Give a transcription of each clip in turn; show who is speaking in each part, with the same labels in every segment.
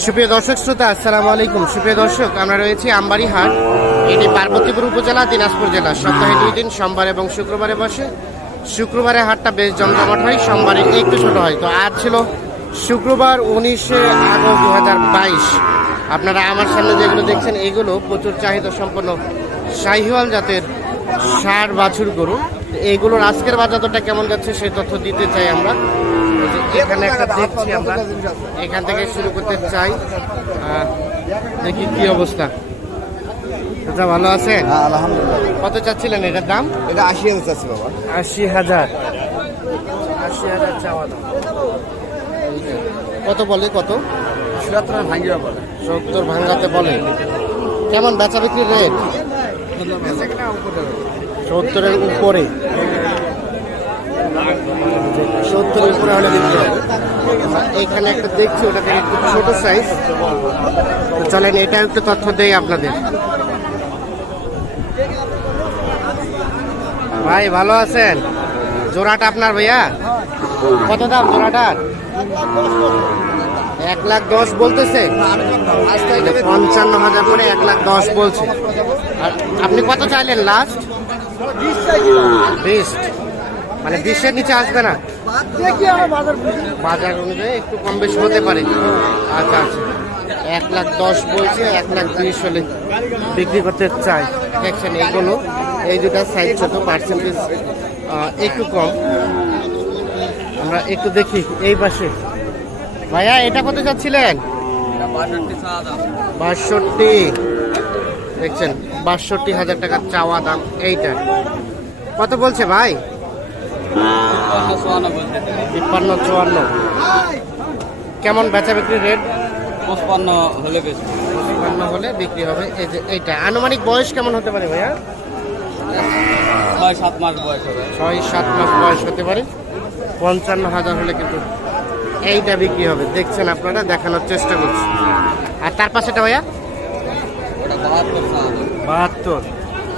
Speaker 1: সুপ্রিয় দর্শক শ্রোতা, আসসালামু আলাইকুম। সুপ্রিয় দর্শক, আমরা রয়েছি আমবাড়ি হাট এটি পার্বতীপুর উপজেলা, দিনাজপুর জেলা। সপ্তাহে দুই দিন, সোমবার এবং শুক্রবারে বসে। শুক্রবারে হাটটা বেশ জমজমাট হয়, সোমবারে একটু ছোট হয়। তো আজ ছিল শুক্রবার উনিশে আগস্ট দু হাজার বাইশ। আপনারা আমার সামনে যেগুলো দেখছেন, এগুলো প্রচুর চাহিদা সম্পন্ন শাহিওয়াল জাতের সার বাছুর গরু। তো এইগুলোর আজকের বাজারটা কেমন যাচ্ছে সেই তথ্য দিতে চাই আমরা। এখানে একটা দেখছি আমরা। এখান থেকে শুরু করতে চাই। দেখি কি অবস্থা। আচ্ছা ভালো আছেন
Speaker 2: হ্যাঁ আলহামদুলিল্লাহ।
Speaker 1: কত চাচ্ছিলেন এটার দাম?
Speaker 2: এটা আশি হাজার চাচ্ছি বাবা।
Speaker 1: আশি হাজার। আশি হাজার চাওয়া দাম। কত বলে কত?
Speaker 2: ভাঙ্গিবা বলে।
Speaker 1: সত্তর ভাঙ্গাতে বলে। কেমন বেচা বিক্রির রেট? সত্তরের উপরে। সত্তরের উপরে হলে বিক্রি হবে। আর এইখানে একটা দেখছি ওটা একটু ছোট সাইজ তো চলেন এটা একটু তথ্য দেই আপনাদের। ভাই ভালো আছেন? জোড়াটা আপনার ভাইয়া? কত দাম জোড়াটার এক লাখ দশ বলতেছে? পঞ্চান্ন হাজার করে এক লাখ দশ বলছে। আর আপনি কত চাইলেন লাস্ট বিশ মানে বিশের নিচে আসবে না? বাজার অনুযায়ী একটু কম বেশি হতে পারে। আচ্ছা আচ্ছা। এক লাখ দশ বলছে এক লাখ বিশ হলে বিক্রি করতে চাই দেখছেন এইগুলো এই দুটা সাইজ ছোট পার্সেন্টেজ একটু কম। আমরা একটু দেখি এই পাশে। ভাইয়া এটা কত যাচ্ছিলেন? বাষট্টি। দেখছেন বাষট্টি হাজার টাকা চাওয়া দাম এইটা। কত বলছে ভাই? তিপ্পান্ন চুয়ান্ন। কেমন বেচা বিক্রি রেট?
Speaker 3: পঁচপান্ন হলে বেশি
Speaker 1: তিপ্পান্ন হলে বিক্রি হবে। এই যে এইটা আনুমানিক বয়স কেমন হতে পারে ভাইয়া?
Speaker 3: ছয় সাত মাস বয়স হবে।
Speaker 1: ছয় সাত মাস বয়স হতে পারে। পঞ্চান্ন হাজার হলে কিন্তু এইটা বিক্রি হবে। দেখছেন আপনারা দেখানোর চেষ্টা করছি। আর তার পাশেটা ভাইয়া?
Speaker 3: বাহাত্তর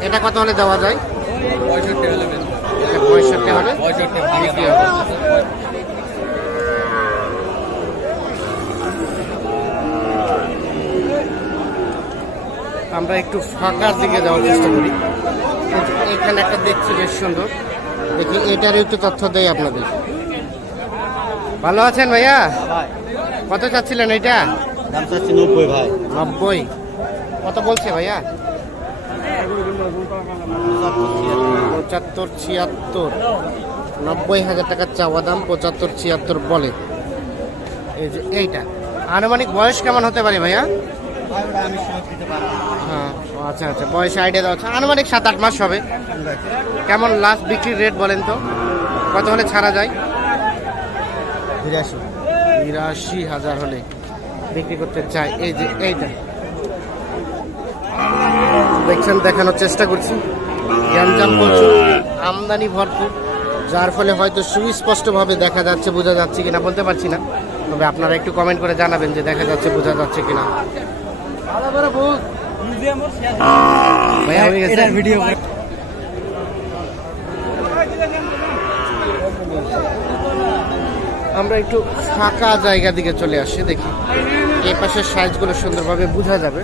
Speaker 1: এটা কত হলে দেওয়া যায়?
Speaker 3: পঁয়ষট্টি হলে
Speaker 1: এটা পঁয়ষট্টি হলে বিক্রি হবে। আমরা একটু ফাঁকার দিকে যাওয়ার চেষ্টা করি। এখানে একটা দেখছি বেশ সুন্দর। দেখি এটার একটু তথ্য দেয় আপনাদের। ভালো আছেন ভাইয়া? কত চাচ্ছিলেন এটা
Speaker 2: দাম চাচ্ছি নব্বই ভাই।
Speaker 1: নব্বই। কত বলছে ভাইয়া? পঁচাত্তর ছিয়াত্তর। নব্বই হাজার টাকার চাওয়া দাম পঁচাত্তর ছিয়াত্তর বলে। এই যে এইটা। আনুমানিক বয়স কেমন হতে পারে ভাইয়া? হ্যাঁ আচ্ছা আচ্ছা বয়স আইডিয়া দেওয়া আছে। আনুমানিক সাত আট মাস হবে। কেমন লাস্ট বিক্রির রেট বলেন তো? কত হলে ছাড়া যায়?
Speaker 2: বিরাশি।
Speaker 1: বিরাশি হাজার হলে বিক্রি করতে চাই এই যে এইটা। দেখছেন দেখানোর চেষ্টা করছি। গ্যাঞ্জাম প্রচুর আমদানি ভরপুর যার ফলে হয়তো সুস্পষ্টভাবে দেখা যাচ্ছে বোঝা যাচ্ছে কিনা বলতে পারছি না। তবে আপনারা একটু কমেন্ট করে জানাবেন যে দেখা যাচ্ছে বোঝা যাচ্ছে কিনা।
Speaker 2: ভিডিও
Speaker 1: আমরা একটু ফাঁকা জায়গা দিকে চলে আসি দেখি। এই পাশের সাইজগুলো সুন্দরভাবে বোঝা যাবে।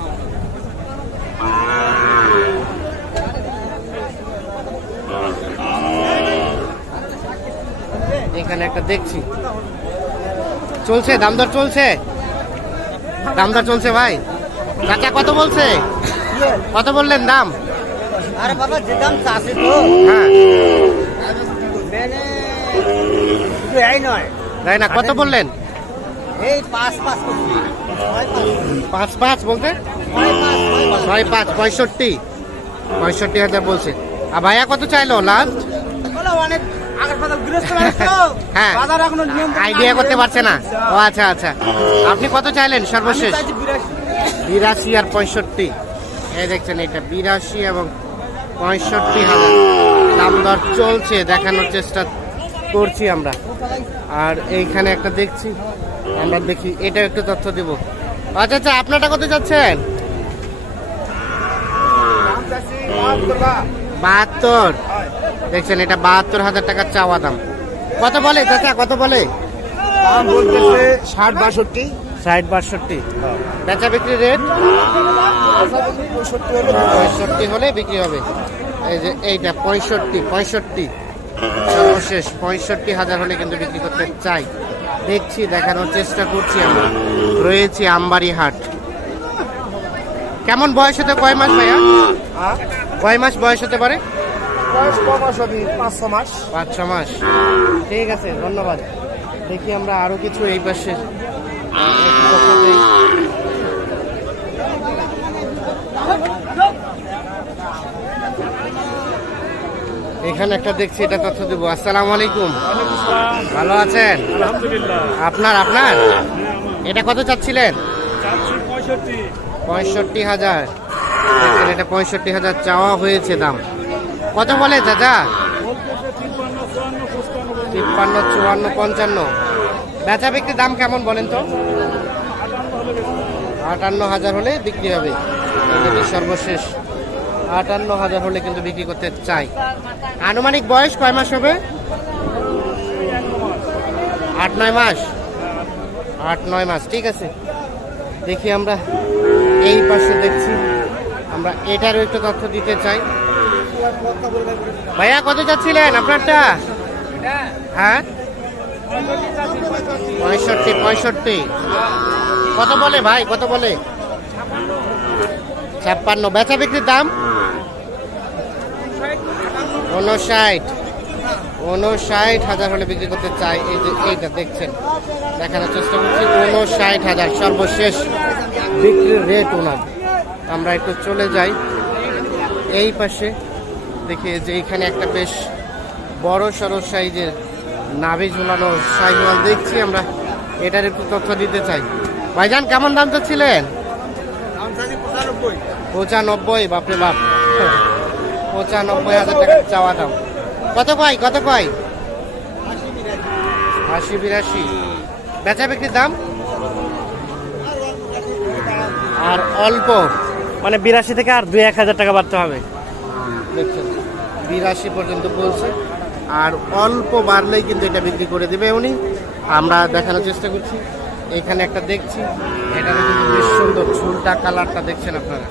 Speaker 1: এখানে একটা দেখছি। চলছে দামদর চলছে? দামদর চলছে ভাই। চাচা কত বলছে? কত বললেন দাম?
Speaker 2: আরে বাবা যে দাম চাষি তো।
Speaker 1: হ্যাঁ। তাই না? কত বললেন?
Speaker 2: এই পাঁচ পাঁচ পাঁচ।
Speaker 1: পাঁচ বলতে?
Speaker 2: ছয় পাঁচ
Speaker 1: পঁয়ষট্টি। পঁয়ষট্টি হাজার বলছে। আর ভাইয়া কত চাইলো লাস্ট
Speaker 2: অনেক
Speaker 1: হ্যাঁ। আইডিয়া করতে পারছে না। ও আচ্ছা আচ্ছা। আপনি কত চাইলেন সর্বশেষ?
Speaker 2: বিরাশি।
Speaker 1: বিরাশি আর পঁয়ষট্টি। এই দেখছেন এটা বিরাশি এবং পঁয়ষট্টি হাজার। দাম দর চলছে দেখানোর চেষ্টা করছি আমরা। আর এইখানে একটা দেখছি আমরা দেখি এটা একটু তথ্য দিব। আচ্ছা আচ্ছা আপনারটা কত যাচ্ছেন বাহাত্তর। দেখছেন এটা বাহাত্তর হাজার টাকার চাওয়া দাম। কত বলে চাচা কত বলে?
Speaker 2: দাম বলতেছে ষাট বাষট্টি।
Speaker 1: ষাট বাষট্টি। বেচা বিক্রি রেট? পঁয়ষট্টি হলে বিক্রি হবে। এই যে এইটা পঁয়ষট্টি পঁয়ষট্টি। সর্বশেষ পঁয়ষট্টি হাজার হলে কিন্তু বিক্রি করতে চাই। দেখছি দেখানোর চেষ্টা করছি আমরা। রয়েছি আমবাড়ি হাট কেমন বয়স হতে কয় মাস ভাইয়া? কয় মাস বয়স হতে পারে?
Speaker 2: বয়স কম আসবি পাঁচ ছ মাস।
Speaker 1: পাঁচ ছ মাস। ঠিক আছে ধন্যবাদ। দেখি আমরা আরও কিছু এই পাশে। এখানে একটা দেখছি এটা তথ্য দেবো। আসসালামু আলাইকুম। ভালো আছেন? আপনার আপনার? এটা কত চাচ্ছিলেন?
Speaker 4: পঁয়ষট্টি।
Speaker 1: হাজার। এটা পঁয়ষট্টি হাজার চাওয়া হয়েছে দাম। কত বলে দাদা?
Speaker 4: তিপ্পান্ন, চুয়ান্ন,
Speaker 1: পঞ্চান্ন। বেচা বিক্রির দাম কেমন বলেন তো? আটান্ন হাজার হলে বিক্রি হবে। সর্বশেষ। আটান্ন হাজার হলে কিন্তু বিক্রি করতে চাই। আনুমানিক বয়স কয় মাস হবে? আট, নয় মাস? আট, নয় মাস। ঠিক আছে। দেখি আমরা এই পাশে দেখছি। আমরা এটারও একটু তথ্য দিতে চাই। ভাইয়া, কত যাচ্ছিলেন আপনারটা? হ্যাঁ? পঁয়ষট্টি পঁয়ষট্টি। কত বলে ভাই, কত বলে? ছাপ্পান্ন। বেচা বিক্রির দাম? উনষাট উনষাট হাজার হলে বিক্রি করতে চাই। এই যে এইটা দেখছেন। দেখানোর চেষ্টা করছি। উনষাট হাজার সর্বশেষ বিক্রির রেট ওনার। আমরা একটু চলে যাই। এই পাশে দেখি যে এইখানে একটা বেশ বড় সড়ো সাইজের নাভি ঝুলানো সাইকেল দেখছি আমরা। এটার একটু তথ্য দিতে চাই। ভাইজান কেমন দাম চাচ্ছিলেন? পঁচানব্বই বাপরে বাপ। পঁচানব্বই হাজার টাকা চাওয়া দাম। কত কয় কত কয়? আশি বিরাশি। বেচা বিক্রির দাম? আর অল্প। মানে বিরাশি থেকে আর দুই এক হাজার টাকা বাড়তে হবে। দেখছেন। বিরাশি পর্যন্ত বলছে। আর অল্প বাড়লেই কিন্তু এটা বিক্রি করে দেবে উনি। আমরা দেখানোর চেষ্টা করছি। এখানে একটা দেখছি। এটা কিন্তু বেশ সুন্দর চুলটা কালারটা দেখছেন আপনারা?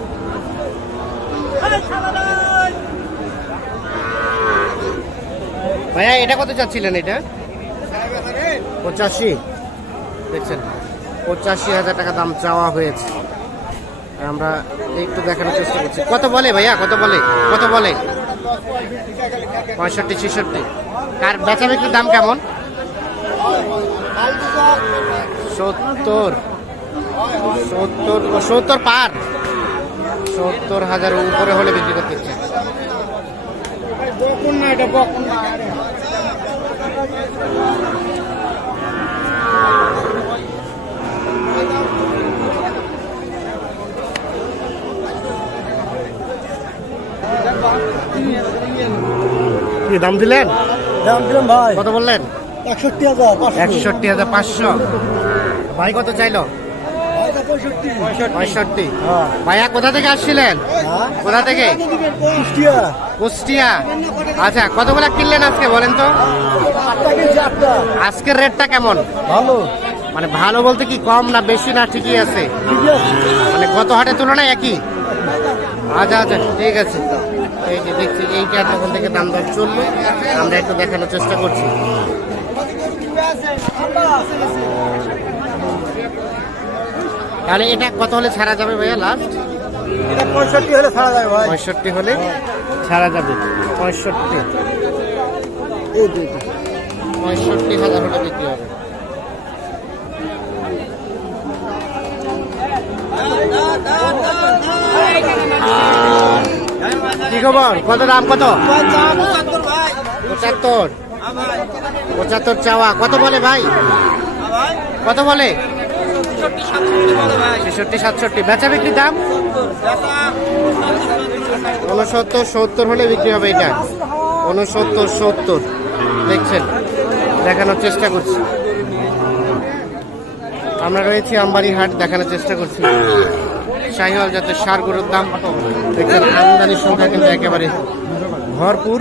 Speaker 1: ভাইয়া, এটা কত চাচ্ছিলেন এটা? পঁচাশি। দেখছেন? পঁচাশি হাজার টাকা দাম চাওয়া হয়েছে। আমরা একটু দেখানোর চেষ্টা করছি। কত বলে ভাইয়া? কত বলে? কত বলে? পঁয়ষট্টি, ছেষট্টি। আর বেচা বিক্রির দাম কেমন? সত্তর। সত্তর সত্তর পার। সত্তর হাজার উপরে হলে বিক্রি করতে কি দাম দিলেন?
Speaker 2: দাম দিলাম ভাই।
Speaker 1: কত বললেন?
Speaker 2: একষট্টি হাজার
Speaker 1: একষট্টি হাজার পাঁচশো। ভাই কত চাইলো?
Speaker 2: পঁয়ষট্টি। হ্যাঁ।
Speaker 1: ভাইয়া কোথা থেকে আসছিলেন? কোথা থেকে?
Speaker 2: কুষ্টিয়া।
Speaker 1: কুষ্টিয়া। আচ্ছা কতগুলা কিনলেন আজকে বলেন তো? আজকের রেটটা কেমন?
Speaker 2: ভালো।
Speaker 1: মানে ভালো বলতে কি কম না বেশি না ঠিকই আছে। মানে গত হাটের তুলনায় একই? আচ্ছা আচ্ছা ঠিক আছে। এই যে দেখছি এইটা তখন থেকে দাম দর চলল আমরা একটু দেখানোর চেষ্টা করছি। তাহলে এটা কত হলে ছাড়া যাবে ভাইয়া লাস্ট
Speaker 2: পঁয়ষট্টি হলে ছাড়া যাবে ভাই।
Speaker 1: পঁয়ষট্টি হলে ছাড়া যাবে। পঁয়ষট্টি। পঁয়ষট্টি হাজার হলে বিক্রি হবে। কি খবর কত দাম, কত? পঁচাত্তর। পঁচাত্তর চাওয়া। কত বলে ভাই? কত বলে? ছেষট্টি, সাতষট্টি। বেচা বিক্রির দাম? উনসত্তর, সত্তর হলে বিক্রি হবে এটা। উনসত্তর, সত্তর। দেখছেন, দেখানোর চেষ্টা করছি। আমরা রয়েছি আমবাড়ি হাট দেখানোর চেষ্টা করছি। শাহিওয়াল জাতের সার গরুর দাম আমদানির সংখ্যা কিন্তু একেবারে ভরপুর।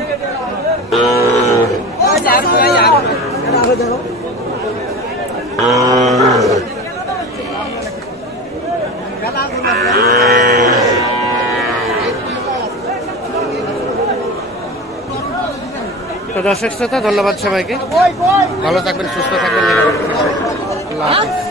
Speaker 1: দর্শক শ্রোতা, ধন্যবাদ সবাইকে। ভালো থাকবেন, সুস্থ থাকবেন। আল্লাহ হাফিজ।